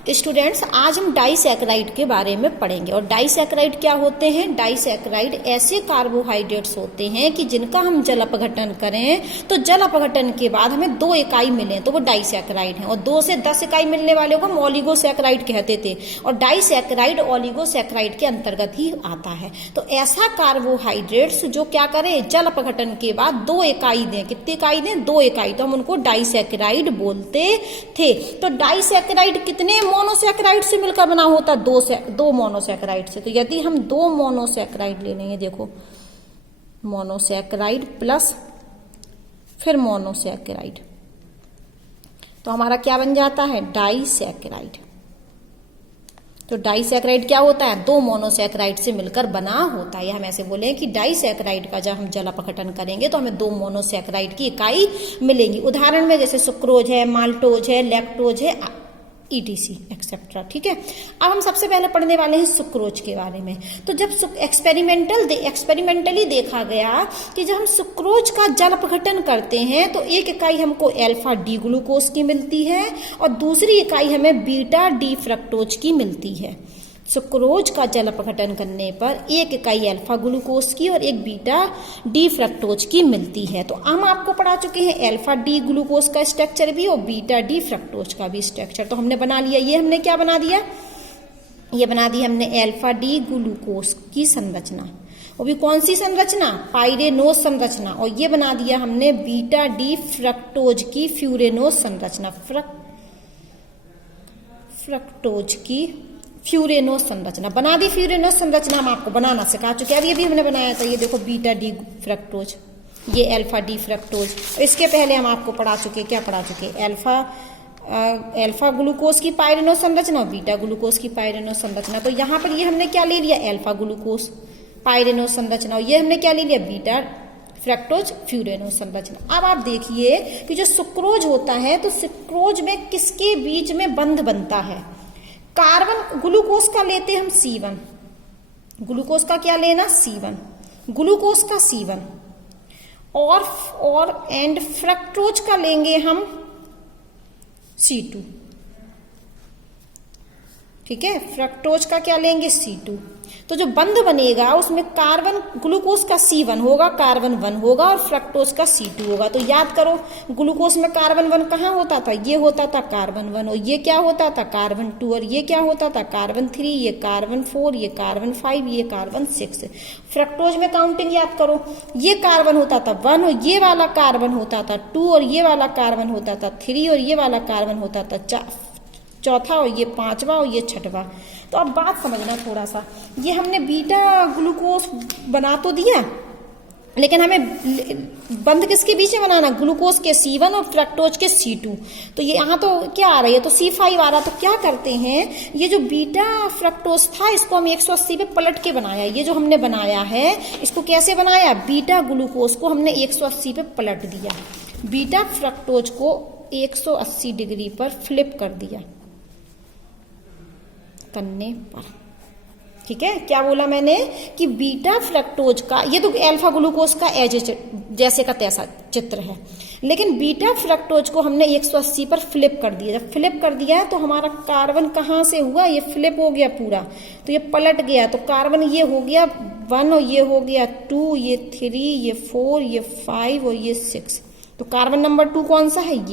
Students, आज हम disaccharide के बारे में पढ़ेंगे। और डाइसैकेराइड क्या होते हैं? डाइसैकेराइड ऐसे कार्बोहाइड्रेट्स होते हैं कि जिनका हम जल अपघटन करें तो जल अपघटन के बाद हमें 2 इकाई मिले तो वो डाइसैकेराइड हैं, और 2 से 10 इकाई मिलने वाले को हम ओलिगोसैकेराइड कहते थे। और डाइसैकेराइड ओलिगोसैकेराइड के अंतर्गत ही आता है। तो ऐसा कार्बोहाइड्रेट्स जो क्या करें, जल अपघटन के बाद 2 इकाई दें। कितनी इकाई दें? 2 इकाई। तो हम उनको डाइसैकेराइड बोलते थे। तो डाइसैकेराइड कितने मोनोसैकेराइड से मिलकर बना होता? 2 मोनोसैकेराइड से। तो यदि हम 2 मोनोसैकेराइड ले लेंगे, देखो मोनोसैकेराइड प्लस फिर मोनोसैकेराइड, तो हमारा क्या बन जाता है? डाइसैकेराइड। तो डाइसैकेराइड क्या होता है? 2 मोनोसैकेराइड से मिलकर बना होता है। हम ऐसे बोले कि डाइसैकेराइड का जब हम जल अपघटन करेंगे तो हमें 2 मोनोसैकेराइड की इकाई मिलेंगी। उदाहरण में जैसे सुक्रोज है, माल्टोज है, लैक्टोज है, ETC एक्सेट्रा। ठीक है, अब हम सबसे पहले पढ़ने वाले हैं सुक्रोज के बारे में। तो जब एक्सपेरिमेंटली देखा गया कि जब हम सुक्रोज का जल अपघटन करते हैं तो 1 इकाई हमको अल्फा डी ग्लूकोज की मिलती है और दूसरी इकाई हमें बीटा डी फ्रक्टोज की मिलती है। सुक्रोज का जल अपघटन करने पर 1 इकाई अल्फा ग्लूकोज की और 1 बीटा डी फ्रक्टोज की मिलती है। तो हम आपको पढ़ा चुके हैं अल्फा डी ग्लूकोज का स्ट्रक्चर भी और बीटा डी फ्रक्टोज का भी स्ट्रक्चर। तो हमने बना लिया, ये हमने क्या बना दिया? ये बना दी हमने अल्फा डी ग्लूकोज की संरचना। और भी कौन सी संरचना? पाइरेनोज संरचना। और ये बना दिया हमने बीटा डी फ्रक्टोज की फ्यूरेनोज संरचना। फ्रक्टोज की फ्यूरेनोज संरचना बना दी। फ्यूरेनोज संरचना हम आपको बनाना सिखा चुके हैं। अब ये भी हमने बनाया था, ये देखो बीटा डी फ्रक्टोज, ये अल्फा डी फ्रक्टोज। इसके पहले हम आपको पढ़ा चुके, क्या पढ़ा चुके? अल्फा ग्लूकोज की पाइरेनोज संरचना और बीटा ग्लूकोज की पाइरेनोज संरचना। तो यहाँ पर ये हमने क्या ले लिया? अल्फा ग्लूकोज पाइरेनोज संरचना। और ये हमने क्या ले लिया? बीटा फ्रक्टोज फ्यूरेनोज संरचना। अब आप देखिए कि जो सुक्रोज होता है तो सुक्रोज में किसके बीच में बंध बनता है? कार्बन ग्लूकोज का लेते हम C1, ग्लूकोज का क्या लेना? C1, ग्लूकोज का C1 और फ्रक्टोज का लेंगे हम C2। ठीक है, फ्रक्टोज का क्या लेंगे? C2। तो जो बंध बनेगा उसमें कार्बन ग्लूकोज का C1 होगा, कार्बन 1 होगा और फ्रक्टोज का C2 होगा। तो याद करो, ग्लूकोज में कार्बन 1 कहाँ होता था? ये होता था कार्बन 1, और ये क्या होता था? कार्बन 2, और ये क्या होता था? कार्बन 3, ये कार्बन 4, ये कार्बन 5, ये कार्बन 6। फ्रक्टोज में काउंटिंग याद करो, ये कार्बन होता था 1 और ये वाला कार्बन होता था 2 और ये वाला कार्बन होता था 3 और ये वाला कार्बन होता था 4 और ये 5वां और ये 6वां। तो अब बात समझना थोड़ा सा, ये हमने बीटा ग्लूकोज बना तो दिया, लेकिन हमें बंध किसके बीच में बनाना? ग्लूकोज के C1 और फ्रक्टोज के C2। तो ये यहाँ तो क्या आ रही है? तो C5 आ रहा। तो क्या करते हैं, ये जो बीटा फ्रक्टोज था इसको हम 180 पे पलट के बनाया। ये जो हमने बनाया है इसको कैसे बनाया? बीटा ग्लूकोज को हमने 180 पे पलट दिया, बीटा फ्रक्टोज को 180 डिग्री पर फ्लिप कर दिया करने पर। ठीक है, क्या बोला मैंने कि बीटा फ्रक्टोज का, ये तो अल्फा ग्लूकोज का जैसे का तैसा चित्र है, लेकिन बीटा फ्रक्टोज को हमने 180 पर फ्लिप कर दिया। जब फ्लिप कर दिया तो हमारा कार्बन कहाँ से हुआ? ये फ्लिप हो गया पूरा, तो ये पलट गया। तो कार्बन ये हो गया 1 और ये हो गया 2, ये 3, ये 4, ये 5 और ये 6। तो कार्बन नंबर 2 कौन सा है?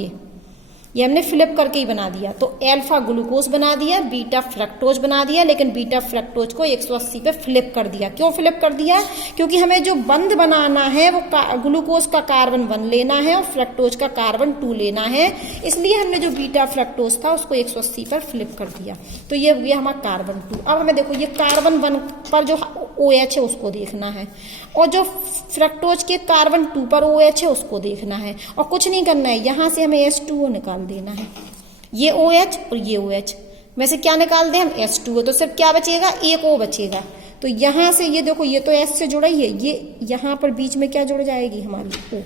ये हमने फ्लिप करके ही बना दिया। तो अल्फा ग्लूकोज बना दिया, बीटा फ्रक्टोज बना दिया, लेकिन बीटा फ्रक्टोज को 180 पे फ्लिप कर दिया। क्यों फ्लिप कर दिया? क्योंकि हमें जो बंध बनाना है वो ग्लूकोज का कार्बन 1 लेना है और फ्रक्टोज का कार्बन 2 लेना है, इसलिए हमने जो बीटा फ्रक्टोज था उसको 180 पर फ्लिप कर दिया। तो ये हो गया हमारा कार्बन 2। अब हमें देखो, ये कार्बन 1 पर जो OH है उसको देखना है, और जो फ्रक्टोज के कार्बन 2 पर OH है उसको देखना है, और कुछ नहीं करना है, यहां से हमें H2O निकाल देना है। ये OH और ये OH में से क्या निकाल दें हम? H2O। तो सिर्फ क्या बचेगा? एक O बचेगा। तो यहां से ये देखो, ये तो S से जुड़ा ही है, ये यहां पर बीच में क्या जुड़ जाएगी? हमारी O,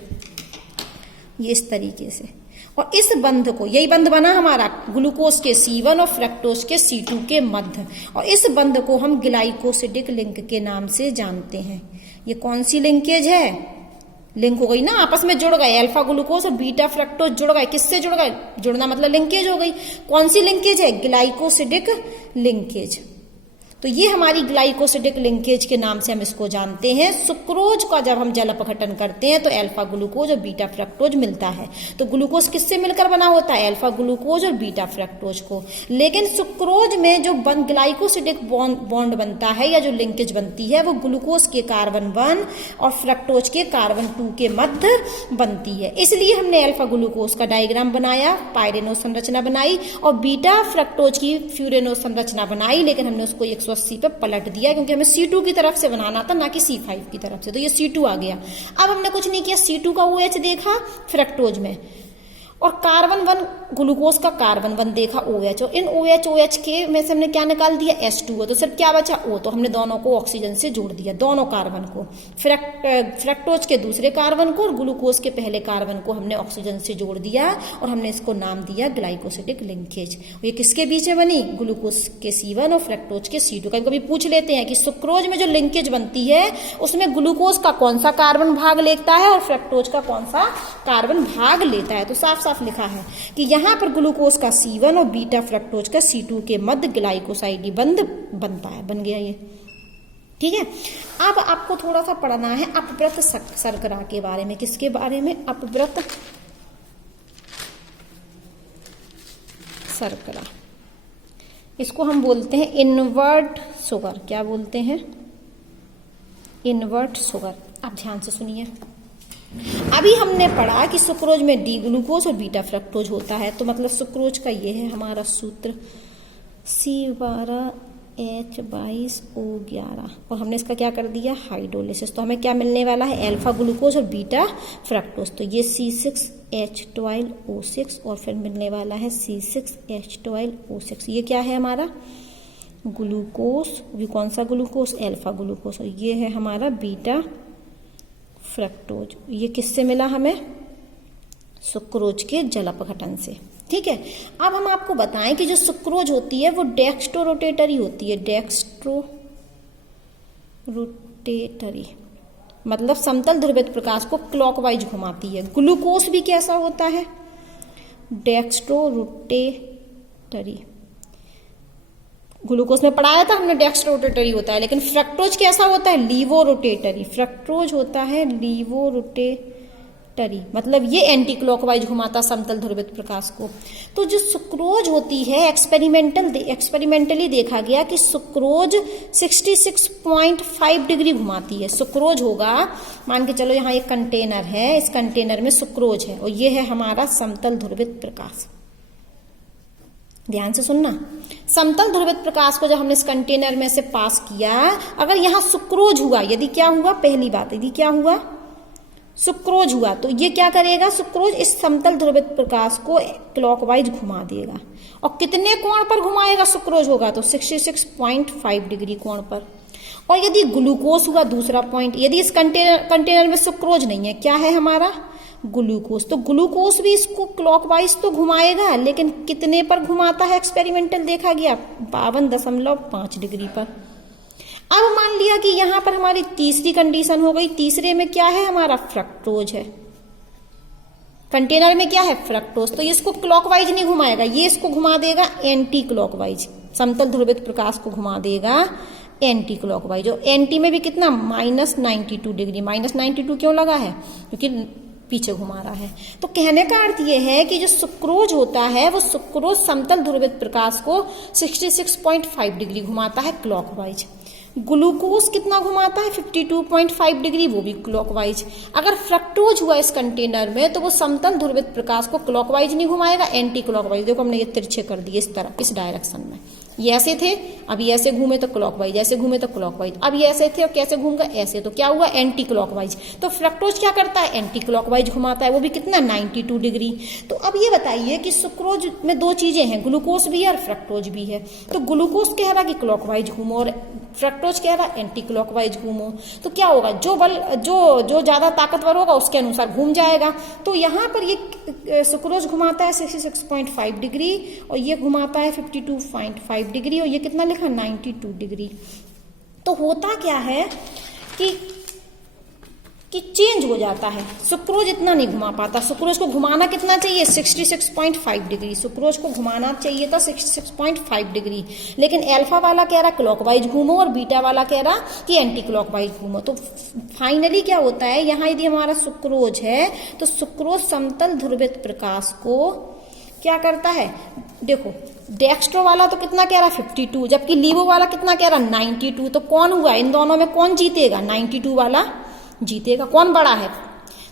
ये इस तरीके से। और इस बंध को, यही बंध बना हमारा ग्लूकोज के C1 और फ्रक्टोज के C2 के मध्य, और इस बंध को हम ग्लाइकोसिडिक लिंक के नाम से जानते हैं। ये कौन सी लिंकेज है? लिंक हो गई ना, आपस में जुड़ गए, अल्फा ग्लूकोज और बीटा फ्रक्टोज जुड़ गए। किससे जुड़ गए? जुड़ना मतलब लिंकेज हो गई। कौन सी लिंकेज है? Glycosidic linkage. तो ये हमारी ग्लाइकोसिडिक लिंकेज के नाम से हम इसको जानते हैं। सुक्रोज का जब हम जल अपघटन करते हैं तो अल्फा ग्लूकोज और बीटा फ्रक्टोज मिलता है। तो ग्लूकोज किससे मिलकर बना होता है? अल्फा ग्लूकोज और बीटा फ्रक्टोज को। लेकिन सुक्रोज में जो ग्लाइकोसिडिक बॉन्ड बनता है या जो लिंकेज बनती है वो ग्लूकोज के कार्बन 1 और फ्रक्टोज के कार्बन 2 के मध्य बनती है। इसलिए हमने अल्फा ग्लूकोज का डायग्राम बनाया, पायरेनो संरचना बनाई, और बीटा फ्रक्टोज की फ्यूरेनो संरचना बनाई, लेकिन हमने उसको 180 पे पलट दिया क्योंकि हमें C2 की तरफ से बनाना था, ना कि C5 की तरफ से। तो ये C2 आ गया। अब हमने कुछ नहीं किया, C2 का OH देखा फ्रक्टोज में, और कार्बन 1 ग्लूकोज का कार्बन 1 देखा OH, और इन OH के में से हमने क्या निकाल दिया? H2O। तो सिर्फ क्या बचा? O। तो हमने दोनों को ऑक्सीजन से जोड़ दिया, दोनों कार्बन को, फ्रक्टोज के दूसरे कार्बन को और ग्लूकोज के पहले कार्बन को हमने ऑक्सीजन से जोड़ दिया, और हमने इसको नाम दिया ग्लाइकोसिडिक लिंकेज। ये किसके बीच में बनी? ग्लूकोज के C1 और फ्रक्टोज के C2। कभी कभी पूछ लेते हैं कि सुक्रोज में जो लिंकेज बनती है उसमें ग्लूकोज का कौन सा कार्बन भाग लेता है और फ्रक्टोज का कौन सा कार्बन भाग लेता है। तो साफ लिखा है कि यहां पर ग्लूकोज का C1 और बीटा फ्रक्टोज का C2 के मध्य ग्लाइकोसाइडी बंध बनता है। बन गया ये, ठीक है। अब आपको थोड़ा सा पढ़ना है अपव्रत शर्करा के बारे में। किसके बारे में? अपव्रत शर्करा। इसको हम बोलते हैं इनवर्ट शुगर। क्या बोलते हैं? Invert sugar. आप ध्यान से सुनिए। अभी हमने पढ़ा कि सुक्रोज में डी ग्लूकोज और बीटा फ्रक्टोज होता है, तो मतलब सुक्रोज का ये है हमारा सूत्र C12H22O11, और हमने इसका क्या कर दिया? हाइड्रोलिसिस। तो हमें क्या मिलने वाला है? अल्फा ग्लूकोज और बीटा फ्रक्टोज। तो ये C6H12O6 और फिर मिलने वाला है C6H12O6। ये क्या है हमारा? ग्लूकोज। ये कौन सा ग्लूकोज? Alpha glucose. और ये है हमारा बीटा फ्रक्टोज। ये किससे मिला हमें? सुक्रोज के जल अपघटन से, ठीक है। अब हम आपको बताएं कि जो सुक्रोज होती है वो डेक्स्ट्रो रोटेटरी होती है। डेक्स्ट्रो रोटेटरी मतलब समतल ध्रुवित प्रकाश को क्लॉकवाइज घुमाती है। ग्लूकोज भी कैसा होता है? Dextro rotatory. ग्लूकोज में पढ़ाया था हमने, डेक्स्ट्रो रोटेटरी होता है। लेकिन फ्रक्टोज कैसा होता है? लीवो रोटेटरी। फ्रक्टोज होता है लीवो रोटेटरी, मतलब ये एंटी क्लॉकवाइज घुमाता समतल ध्रुवित प्रकाश को। तो जो सुक्रोज होती है एक्सपेरिमेंटली देखा गया कि सुक्रोज 66.5 डिग्री घुमाती है। सुक्रोज होगा, मान के चलो यहाँ एक कंटेनर है, इस कंटेनर में सुक्रोज है और ये है हमारा समतल ध्रुवित प्रकाश। ध्यान से सुनना, समतल ध्रुवित प्रकाश को जब हमने इस कंटेनर में से पास किया, अगर यहां सुक्रोज हुआ, यदि क्या हुआ? पहली बात, यदि क्या हुआ? सुक्रोज हुआ, तो ये क्या करेगा? सुक्रोज इस समतल ध्रुवित प्रकाश को क्लॉकवाइज घुमा देगा। और कितने कोण पर घुमाएगा? सुक्रोज होगा तो 66.5 डिग्री कोण पर। और यदि ग्लूकोज हुआ, दूसरा पॉइंट, यदि इस कंटेनर में सुक्रोज नहीं है, क्या है हमारा? ग्लूकोज। तो ग्लूकोज भी इसको क्लॉकवाइज तो घुमाएगा, लेकिन कितने पर घुमाता है? एक्सपेरिमेंटल देखा गया 52.5 डिग्री पर। अब मान लिया कि यहां पर हमारी तीसरी कंडीशन हो गई। तीसरे में क्या है? हमारा फ्रक्टोज है। कंटेनर में क्या है? फ्रक्टोज। तो इसको क्लॉकवाइज नहीं घुमाएगा, ये इसको घुमा देगा एंटी क्लॉकवाइज। समतल ध्रुवित प्रकाश को घुमा देगा एंटी क्लॉकवाइज। और एंटी में भी कितना? -92 डिग्री। -92 क्यों लगा है? क्योंकि पीछे घुमा रहा है। तो कहने का अर्थ यह है कि जो सुक्रोज होता है वो सुक्रोज समतल ध्रुवित प्रकाश को 66.5 डिग्री घुमाता है क्लॉकवाइज। ग्लूकोज कितना घुमाता है? 52.5 डिग्री, वो भी क्लॉकवाइज। अगर फ्रक्टोज हुआ इस कंटेनर में तो वो समतल ध्रुवित प्रकाश को क्लॉकवाइज नहीं घुमाएगा, एंटी क्लॉकवाइज। देखो हमने ये तिरछे कर दिए इस तरह, इस डायरेक्शन में। ये ऐसे थे, अभी ऐसे घूमे तो क्लॉकवाइज, ऐसे घूमे तो क्लॉकवाइज। अब ये ऐसे थे और कैसे घूम गए? ऐसे। तो क्या हुआ? Anti clockwise. तो फ्रक्टोज क्या करता है? एंटी क्लॉकवाइज घुमाता है, वो भी कितना? 92 डिग्री। तो अब ये बताइए कि सुक्रोज में दो चीजें हैं, ग्लूकोज भी है और फ्रक्टोज भी है। तो ग्लूकोज कह रहा कि क्लॉकवाइज घूमो और फ्रक्टोज कह रहा एंटी क्लॉकवाइज घूमो। तो क्या होगा? जो ज्यादा ताकतवर होगा उसके अनुसार घूम जाएगा। तो यहाँ पर ये सुक्रोज घुमाता है 66.5 डिग्री और ये घुमाता है 52.5 डिग्री, और ये कितना लिखा? 92 डिग्री। तो होता क्या है कि कि चेंज हो जाता है। सुक्रोज इतना नहीं घुमा पाता, सुक्रोज को घुमाना कितना चाहिए 66.5 डिग्री, सुक्रोज को घुमाना चाहिए था 66.5 डिग्री, लेकिन अल्फा वाला कह रहा क्लॉकवाइज घूमो और बीटा वाला कह रहा कि एंटी क्लॉकवाइज घूमो। तो फाइनली क्या होता है, यहाँ यदि हमारा सुक्रोज है तो सुक्रोज समतल ध्रुवित प्रकाश को क्या करता है, देखो डेक्स्ट्रो वाला तो कितना कह रहा 52, जबकि लीवो वाला कितना कह रहा 92। तो कौन हुआ, इन दोनों में कौन जीतेगा, 92 वाला जीतेगा। कौन बड़ा है,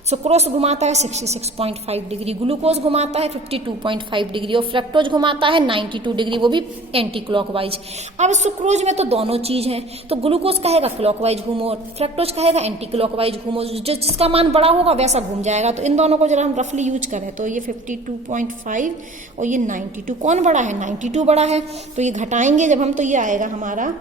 सुक्रोज घुमाता है 66.5 डिग्री, ग्लूकोज घुमाता है 52.5 डिग्री और फ्रक्टोज घुमाता है 92 डिग्री, वो भी एंटी क्लॉकवाइज। अब सुक्रोज में तो दोनों चीज हैं, तो ग्लूकोज कहेगा क्लॉकवाइज घूमो और फ्रक्टोज कहेगा एंटी क्लॉकवाइज घूमो, जिसका मान बड़ा होगा वैसा घूम जाएगा। तो इन दोनों को जरा हम रफली यूज करें तो ये 52.5 और ये 92, कौन बड़ा है, 92 बड़ा है। तो ये घटाएंगे जब हम तो ये आएगा हमारा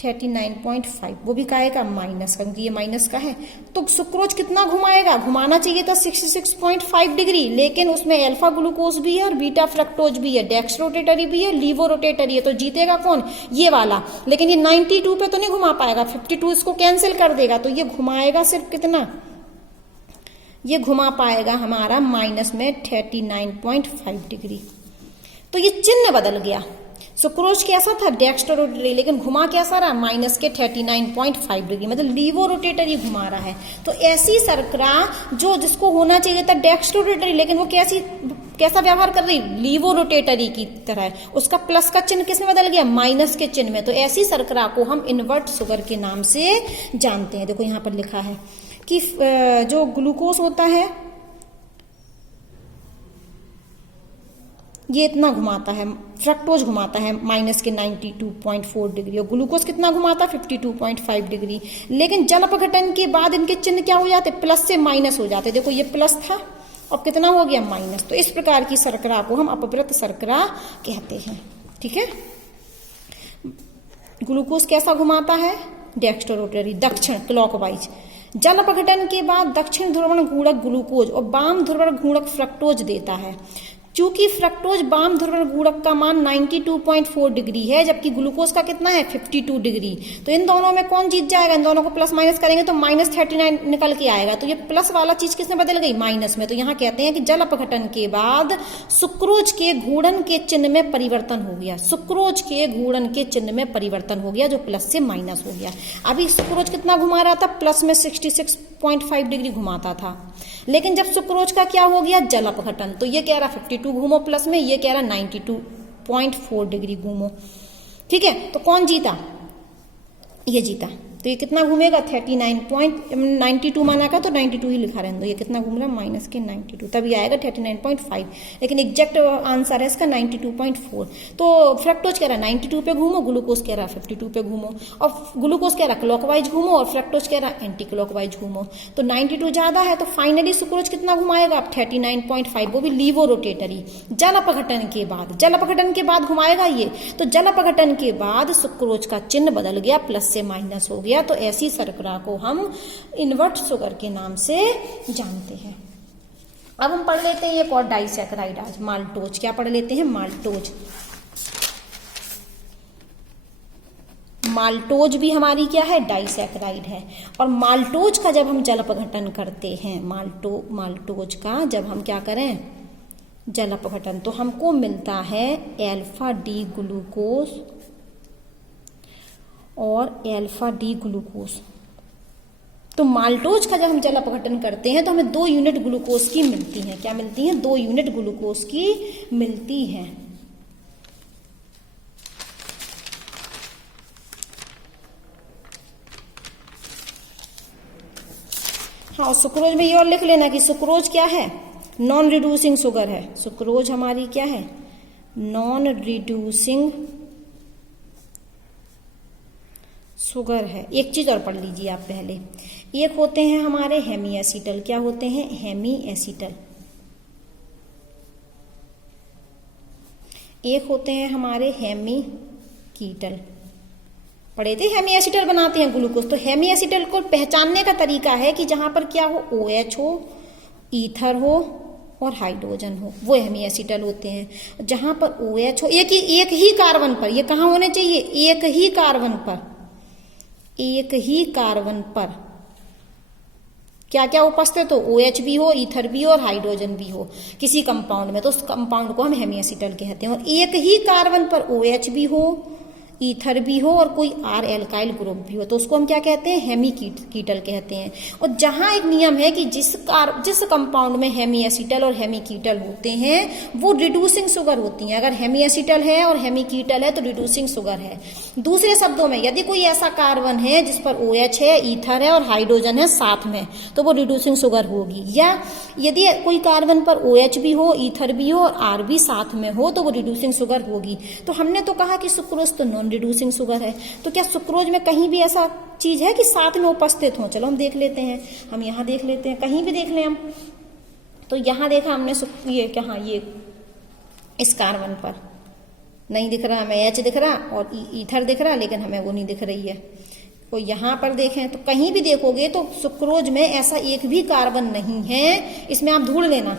39.5, वो भी काएगा माइनस का, क्योंकि ये माइनस का है। तो सुक्रोज कितना घुमाएगा, घुमाना चाहिए था 66.5 डिग्री, लेकिन उसमें अल्फा ग्लूकोज भी है और बीटा फ्रक्टोज भी है, डेक्स रोटेटरी भी है, लीवो रोटेटरी है, तो जीतेगा कौन, ये वाला। लेकिन ये 92 पे तो नहीं घुमा पाएगा, 52 इसको कैंसिल कर देगा, तो ये घुमाएगा सिर्फ कितना, ये घुमा पाएगा हमारा माइनस में 39.5 डिग्री। तो ये चिन्ह बदल गया, सुक्रोज कैसा था डेक्स्ट्रो रोटेटरी, लेकिन घुमा कैसा रहा माइनस के 39.5 डिग्री, मतलब लीवो रोटेटरी घुमा रहा है। तो ऐसी शर्करा जो जिसको होना चाहिए था डेक्स्ट्रो रोटेटरी, लेकिन वो कैसा व्यवहार कर रही, लीवो रोटेटरी की तरह है, उसका प्लस का चिन्ह किसमें बदल गया, माइनस के चिन्ह में। तो ऐसी शर्करा को हम इन्वर्ट शुगर के नाम से जानते हैं। देखो यहाँ पर लिखा है कि जो ग्लूकोज होता है ये इतना घुमाता है, फ्रक्टोज घुमाता है माइनस के 92.4 डिग्री और ग्लूकोज कितना घुमाता है 52.5 डिग्री। लेकिन जल अपघटन के बाद इनके चिन्ह क्या हो जाते, प्लस से माइनस हो जाते। देखो ये प्लस था और कितना हो गया माइनस। तो इस प्रकार की शर्करा को हम अपवृत शर्करा कहते हैं। ठीक है, ग्लूकोज कैसा घुमाता है, डेक्स्ट्रो रोटेटरी, दक्षिण क्लॉकवाइज। जल अपघटन के बाद दक्षिण ध्रुवण गुणक ग्लूकोज और वाम ध्रुवण गुणक फ्रक्टोज देता है। चूंकि फ्रक्टोज वाम ध्रुवण गुणक का मान 92.4 डिग्री है, जबकि ग्लूकोज का कितना है 52 डिग्री, तो इन दोनों में कौन जीत जाएगा, इन दोनों को प्लस माइनस करेंगे तो माइनस 39 निकल के आएगा। तो ये प्लस वाला चीज किसमें बदल गई, माइनस में। तो यहाँ कहते हैं कि जल अपघटन के बाद सुक्रोज के घूर्णन के चिन्ह में परिवर्तन हो गया, सुक्रोज के घूर्णन के चिन्ह में परिवर्तन हो गया, जो प्लस से माइनस हो गया। अभी सुक्रोज कितना घुमा रहा था, प्लस में 66.5 डिग्री घुमाता था, लेकिन जब सुक्रोज का क्या हो गया, जल अपघटन, तो ये कह रहा 52 घूमो प्लस में, ये कह रहा 92.4 डिग्री घूमो। ठीक है, तो कौन जीता, ये जीता। तो ये कितना घूमेगा 39.92 माना का, तो 92 ही लिखा रहने दो। ये कितना घूम रहा है माइनस के 92, तभी आएगा 39.5, लेकिन एग्जैक्ट आंसर है इसका 92.4। तो फ्रक्टोज कह रहा है 92 पे घूमो, ग्लूकोज कह रहा है 52 पे घूमो, और ग्लूकोज कह रहा है क्लॉकवाइज घूमो और फ्रक्टोज कह रहा है एंटी क्लॉकवाइज घूमो। तो 92 ज्यादा है, तो फाइनली सुक्रोज कितना घुमाएगा अब 39.5, वो भी लीवो रोटेटरी। जल अपघटन के बाद, जल अपघटन के बाद घुमाएगा ये, तो जल अपघटन के बाद सुक्रोज का चिन्ह बदल गया, प्लस से माइनस हो गया। तो ऐसी शर्करा को हम इन्वर्ट शुगर के नाम से जानते हैं। अब हम पढ़ लेते हैं एक और डाइसैकेराइड आज, माल्टोज। क्या पढ़ लेते हैं, माल्टोज। माल्टोज भी हमारी क्या है, डाइसैकेराइड है। और माल्टोज का जब हम जल अपघटन करते हैं, माल्टोज का जब हम क्या करें, जल अपघटन, तो हमको मिलता है अल्फा डी ग्लूकोज और अल्फा डी ग्लूकोज। तो माल्टोज का जब हम जल अपघटन करते हैं तो हमें 2 यूनिट ग्लूकोज की मिलती है। क्या मिलती है, 2 यूनिट ग्लूकोज की मिलती है। हाँ, सुक्रोज में ये और लिख लेना कि सुक्रोज क्या है, नॉन रिड्यूसिंग शुगर है। सुक्रोज हमारी क्या है, नॉन रिड्यूसिंग शुगर है। एक चीज और पढ़ लीजिए आप पहले, एक होते हैं हमारे हेमी एसिटल। क्या होते हैं, हेमी एसिटल। एक होते हैं हमारे हेमी कीटल। पढ़े थे, हेमी एसिटल बनाते हैं ग्लूकोज। तो हेमी एसिटल को पहचानने का तरीका है कि जहां पर क्या हो, OH हो, ईथर हो और हाइड्रोजन हो, वो हेमी एसिटल होते हैं। जहां पर OH हो, एक ही कार्बन पर, ये कहां होने चाहिए, एक ही कार्बन पर, एक ही कार्बन पर क्या क्या उपस्थित हो, OH भी हो, ईथर भी हो और हाइड्रोजन भी हो किसी कंपाउंड में, तो उस कंपाउंड को हम हेमीएसिटल कहते हैं। और एक ही कार्बन पर OH भी हो, ईथर भी हो और कोई R एल्काइल ग्रुप भी हो, तो उसको हम क्या कहते हैं, हेमीकीटल कहते हैं। और जहां एक नियम है कि जिस कंपाउंड में हेमीएसिटल और हेमीकीटल होते हैं वो रिड्यूसिंग शुगर होती हैं। अगर हेमीएसिटल है और हेमीकीटल है तो रिड्यूसिंग शुगर है। दूसरे शब्दों में यदि कोई ऐसा कार्बन है जिस पर OH है, ईथर है और हाइड्रोजन है साथ में, तो वो रिड्यूसिंग शुगर होगी। या यदि कोई कार्बन पर OH भी हो, ईथर भी हो और R भी साथ में हो, तो वो रिड्यूसिंग शुगर होगी। तो हमने तो कहा कि सुक्रोज तो नॉन रिड्यूसिंग शुगर है, तो क्या सुक्रोज में कहीं भी ऐसा चीज है कि साथ में उपस्थित हो? चलो हम देख लेते हैं, हम यहाँ देख लेते हैं, कहीं भी देख लें हम। तो यहाँ देखा हमने ये कहाँ, ये इस कार्बन पर नहीं दिख रहा हमें, H दिख रहा और ईथर दिख रहा, लेकिन हमें वो नहीं दिख रही है। तो यहाँ पर देखें तो कहीं भी देखोगे तो सुक्रोज में ऐसा एक भी कार्बन नहीं है, इसमें आप ढूंढ लेना।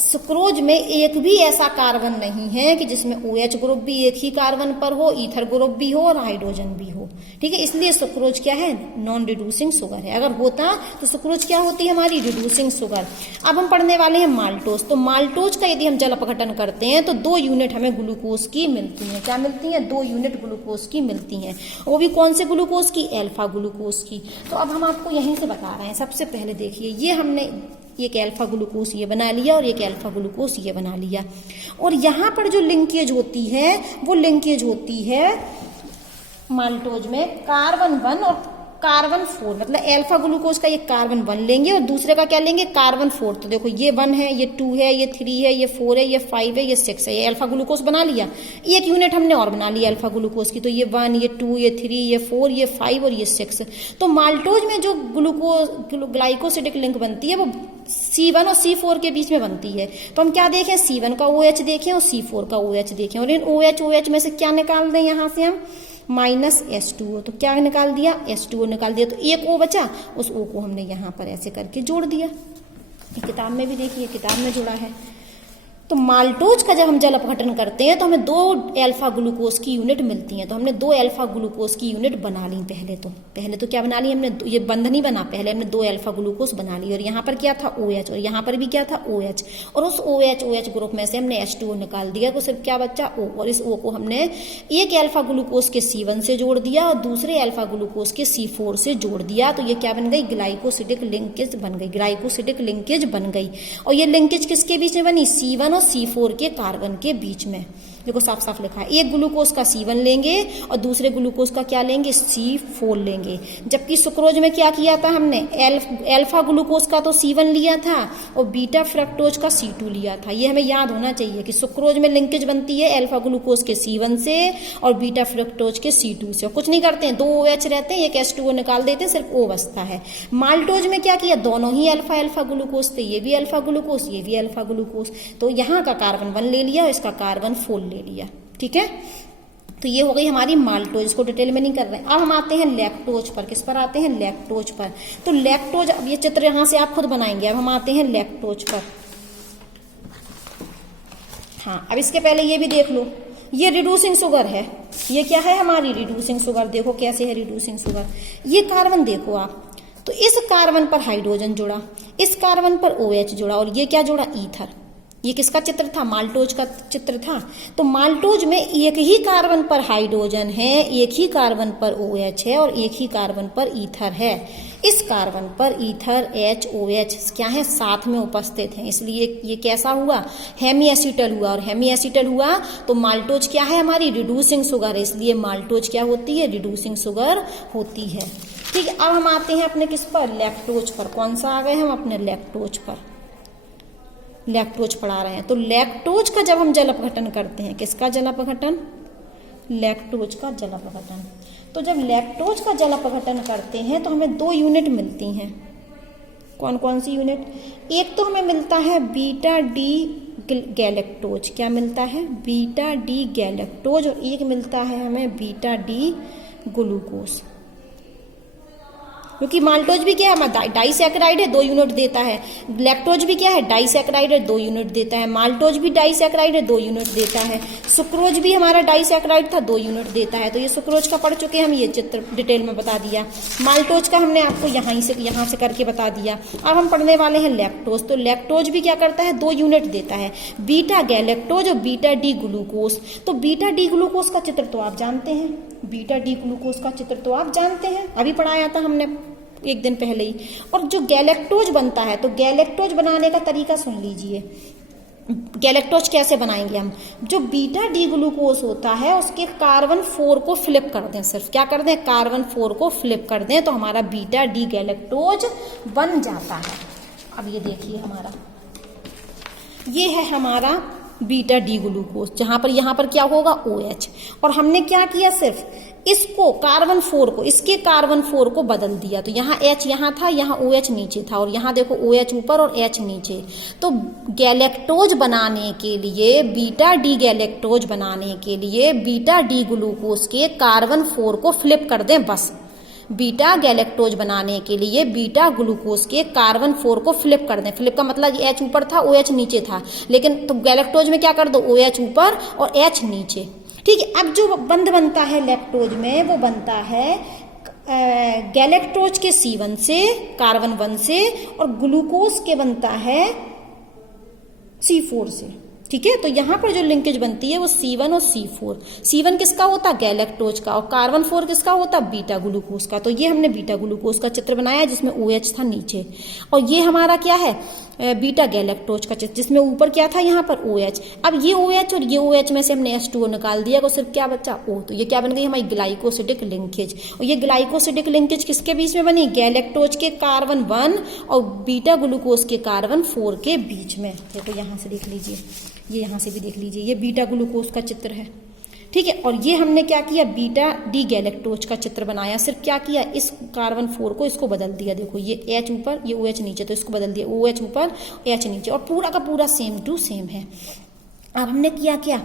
सुक्रोज में एक भी ऐसा कार्बन नहीं है कि जिसमें OH ग्रुप भी एक ही कार्बन पर हो, ईथर ग्रुप भी हो और हाइड्रोजन भी हो। ठीक है, इसलिए सुक्रोज क्या है, नॉन रिड्यूसिंग शुगर है। अगर होता तो सुक्रोज क्या होती है हमारी, रिड्यूसिंग शुगर। अब हम पढ़ने वाले हैं माल्टोज। तो माल्टोज का यदि हम जल अपघटन करते हैं तो 2 यूनिट हमें ग्लूकोज की मिलती है। क्या मिलती है, 2 यूनिट ग्लूकोज की मिलती हैं। वो भी कौन से ग्लूकोज की, अल्फा ग्लूकोज की। तो अब हम आपको यहीं से बता रहे हैं। सबसे पहले देखिए, ये हमने एक अल्फा ग्लूकोज ये बना लिया और एक अल्फा ग्लूकोज ये बना लिया। और यहाँ पर जो लिंकेज होती है वो लिंकेज होती है माल्टोज में कार्बन 1 और कार्बन 4, मतलब अल्फा ग्लूकोज का ये कार्बन 1 लेंगे और दूसरे का क्या लेंगे, कार्बन 4। तो देखो ये 1 है, ये 2 है, ये 3 है, ये 4 है, ये 5 है, ये 6 है। ये अल्फा ग्लूकोज बना लिया। एक यूनिट हमने और बना लिया अल्फा ग्लूकोज की, तो ये 1, ये 2, ये 3, ये 4, ये 5 और ये 6। तो माल्टोज में जो ग्लाइकोसिडिक लिंक बनती है वो C1 और C4 के बीच में बनती है। तो हम क्या देखें, C1 का OH देखें और C4 का OH देखें, और इन OH में से क्या निकाल दें, यहाँ से हम -H2O। तो क्या निकाल दिया, H2O निकाल दिया। तो एक O बचा, उस O को हमने यहाँ पर ऐसे करके जोड़ दिया। किताब में भी देखिए, किताब में जुड़ा है। तो माल्टोज का जब हम जल अपघटन करते हैं तो हमें 2 अल्फा ग्लूकोज की यूनिट मिलती हैं। तो हमने 2 अल्फा ग्लूकोज की यूनिट बना ली। पहले तो क्या बना ली हमने, ये बंध नहीं बना, पहले हमने 2 अल्फा ग्लूकोज बना ली। और यहाँ पर क्या था, OH, और यहाँ पर भी क्या था, OH। और उस OH ग्रुप में से हमने H2O निकाल दिया, तो सिर्फ क्या बचा, O। और इस O को हमने एक अल्फा ग्लूकोज के C1 से जोड़ दिया और दूसरे अल्फा ग्लूकोज के C4 से जोड़ दिया। तो ये क्या बन गई, ग्लाइकोसिडिक लिंकेज बन गई, ग्लाइकोसिडिक लिंकेज बन गई। और ये लिंकेज किसके बीच में बनी, C1 और C4 के कार्बन के बीच में। देखो साफ साफ लिखा है, एक ग्लूकोज का C1 लेंगे और दूसरे ग्लूकोज का क्या लेंगे, C4 लेंगे। जबकि सुक्रोज में क्या किया था हमने, अल्फा ग्लूकोज का तो C1 लिया था और बीटा फ्रक्टोज का C2 लिया था। ये हमें याद होना चाहिए कि सुक्रोज में लिंकेज बनती है अल्फा ग्लूकोज के C1 से और बीटा फ्रक्टोज के C2 से। और कुछ नहीं करते हैं, 2 OH रहते हैं, एक H2O निकाल देते हैं, सिर्फ O बचता है। माल्टोज में क्या किया, दोनों ही अल्फा ग्लूकोज थे, ये भी अल्फा ग्लूकोज, ये भी अल्फा ग्लूकोज। तो यहाँ का कार्बन 1 ले लिया और इसका कार्बन 4 ले लिया। ठीक है, तो ये हो गई हमारी माल्टोज। इसको डिटेल में नहीं कर रहे हैं। अब हम आते हैं लैक्टोज पर। किस पर आते हैं, लैक्टोज पर। तो लैक्टोज, अब ये चित्र यहां से आप खुद बनाएंगे। अब हम आते हैं लैक्टोज पर। हाँ, अब इसके पहले ये भी देख लो, ये रिड्यूसिंग शुगर है। ये क्या है हमारी, रिड्यूसिंग शुगर। देखो कैसे है रिड्यूसिंग शुगर। ये कार्बन देखो आप, तो इस कार्बन पर हाइड्रोजन जुड़ा, इस कार्बन पर OH जुड़ा और ये क्या जुड़ा, ईथर। ये किसका चित्र था, माल्टोज का चित्र था। तो माल्टोज में एक ही कार्बन पर हाइड्रोजन है, एक ही कार्बन पर OH है और एक ही कार्बन पर ईथर है। इस कार्बन पर ईथर, H, OH क्या है, साथ में उपस्थित हैं। इसलिए ये कैसा हुआ, हेमीएसिटल हुआ। और हेमीएसिटल हुआ तो माल्टोज क्या है हमारी, रिड्यूसिंग शुगर है। इसलिए माल्टोज क्या होती है, रिड्यूसिंग शुगर होती है। ठीक है, अब हम आते हैं अपने किस पर, लैक्टोज पर। कौन सा आ गए हम अपने लैक्टोज पर, लैक्टोज पढ़ा रहे हैं। तो लैक्टोज का जब हम जल अपघटन करते हैं, किसका जल अपघटन, लैक्टोज का जल अपघटन। तो जब लैक्टोज का जल अपघटन करते हैं तो हमें 2 यूनिट मिलती हैं। कौन कौन सी यूनिट, एक तो हमें मिलता है बीटा डी गैलेक्टोज। क्या मिलता है, बीटा डी गैलेक्टोज। और एक मिलता है हमें बीटा डी ग्लूकोज। क्योंकि माल्टोज भी क्या है, डाइसैकेराइड है, 2 यूनिट देता है। लैक्टोज भी क्या है, डाइसैकेराइड है, 2 यूनिट देता है। माल्टोज भी डाइसैकेराइड है, 2 यूनिट देता है। सुक्रोज भी हमारा डाइसैकेराइड था, 2 यूनिट देता है। तो ये सुक्रोज का पढ़ चुके हैं हम, ये चित्र डिटेल में बता दिया। माल्टोज का हमने आपको यहाँ से करके बता दिया। अब हम पढ़ने वाले हैं लैक्टोज। तो लैक्टोज भी क्या करता है, 2 यूनिट देता है, बीटा गैलेक्टोज और बीटा डी ग्लूकोज। तो बीटा डी ग्लूकोज का चित्र तो आप जानते हैं, बीटा डी ग्लूकोज का चित्र तो आप जानते हैं, अभी पढ़ाया था हमने एक दिन पहले ही। और जो गैलेक्टोज बनता है, तो गैलेक्टोज बनाने का तरीका सुन लीजिए। गैलेक्टोज कैसे बनाएंगे हम, जो बीटा डी ग्लूकोज होता है उसके कार्बन 4 को फ्लिप कर दें, सिर्फ क्या कर दें, कार्बन 4 को फ्लिप कर दें, तो हमारा बीटा डी गैलेक्टोज बन जाता है। अब ये देखिए हमारा, ये है हमारा बीटा डी ग्लूकोज, जहां पर यहां पर क्या होगा, OH। और हमने क्या किया, सिर्फ इसको कार्बन 4 को, इसके कार्बन 4 को बदल दिया। तो यहाँ H यहाँ था, यहाँ OH नीचे था, और यहाँ देखो OH ऊपर और H नीचे। तो गैलेक्टोज बनाने के लिए, बीटा डी गैलेक्टोज बनाने के लिए बीटा डी ग्लूकोज के कार्बन 4 को फ्लिप कर दें बस। बीटा गैलेक्टोज बनाने के लिए बीटा ग्लूकोज के कार्बन 4 को फ्लिप कर दें। फ्लिप का मतलब H ऊपर था, OH नीचे था, लेकिन तो गैलेक्टोज में क्या कर दो, OH ऊपर और H नीचे। ठीक है। अब जो बंध बनता है लैक्टोज में, वो बनता है गैलेक्टोज के C1 से, कार्बन 1 से, और ग्लूकोज के बनता है C4 से। ठीक है। तो यहां पर जो लिंकेज बनती है वो C1 और C4। C1 किसका होता है, गैलेक्टोज का, और कार्बन 4 किसका होता है, बीटा ग्लूकोज का। तो ये हमने बीटा ग्लूकोज का चित्र बनाया जिसमें OH था नीचे, और ये हमारा क्या है, बीटा गैलेक्टोज का चित्र, जिसमें ऊपर क्या था, यहाँ पर OH। अब ये OH और ये OH में से हमने H2O निकाल दिया, तो सिर्फ क्या बचा, O। तो ये क्या बन गई हमारी ग्लाइकोसिडिक लिंकेज। और ये ग्लाइकोसिडिक लिंकेज किसके बीच में बनी, गैलेक्टोज के कार्बन 1 और बीटा ग्लूकोज के कार्बन 4 के बीच में। तो यहाँ से देख लीजिए, ये यहाँ से भी देख लीजिए, ये बीटा ग्लूकोज का चित्र है। ठीक है। और ये हमने क्या किया, बीटा डी गैलेक्टोज का चित्र बनाया। सिर्फ क्या किया, इस कार्बन 4 को इसको बदल दिया। देखो ये H ऊपर, ये OH नीचे, तो इसको बदल दिया, OH ऊपर, H नीचे, और पूरा का पूरा सेम टू सेम है। अब हमने किया क्या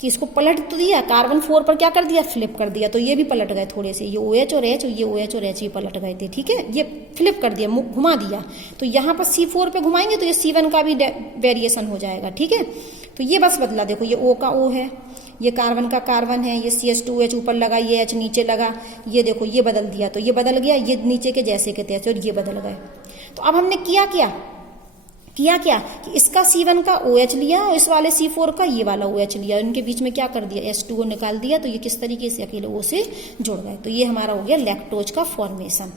कि इसको पलट तो दिया, कार्बन 4 पर क्या कर दिया, फ्लिप कर दिया। तो ये भी पलट गए थोड़े से, ये OH और H, ये OH और H भी पलट गए थे। ठीक है। ये फ्लिप कर दिया, घुमा दिया। तो यहाँ पर C4 पे घुमाएंगे तो ये C1 का भी वेरिएशन हो जाएगा। ठीक है। तो ये बस बदला, देखो ये O का O है, ये कार्बन का कार्बन है, ये CH2H ऊपर लगा, ये H नीचे लगा, ये देखो ये बदल दिया, तो ये बदल गया, ये नीचे के जैसे के तैसे, और ये बदल गए। तो अब हमने किया क्या कि इसका C1 का OH लिया और इस वाले C4 का ये वाला OH लिया, इनके बीच में क्या कर दिया, H2O निकाल दिया। तो ये किस तरीके से अकेले O से जुड़ गए। तो ये हमारा हो गया लैक्टोज का फॉर्मेशन।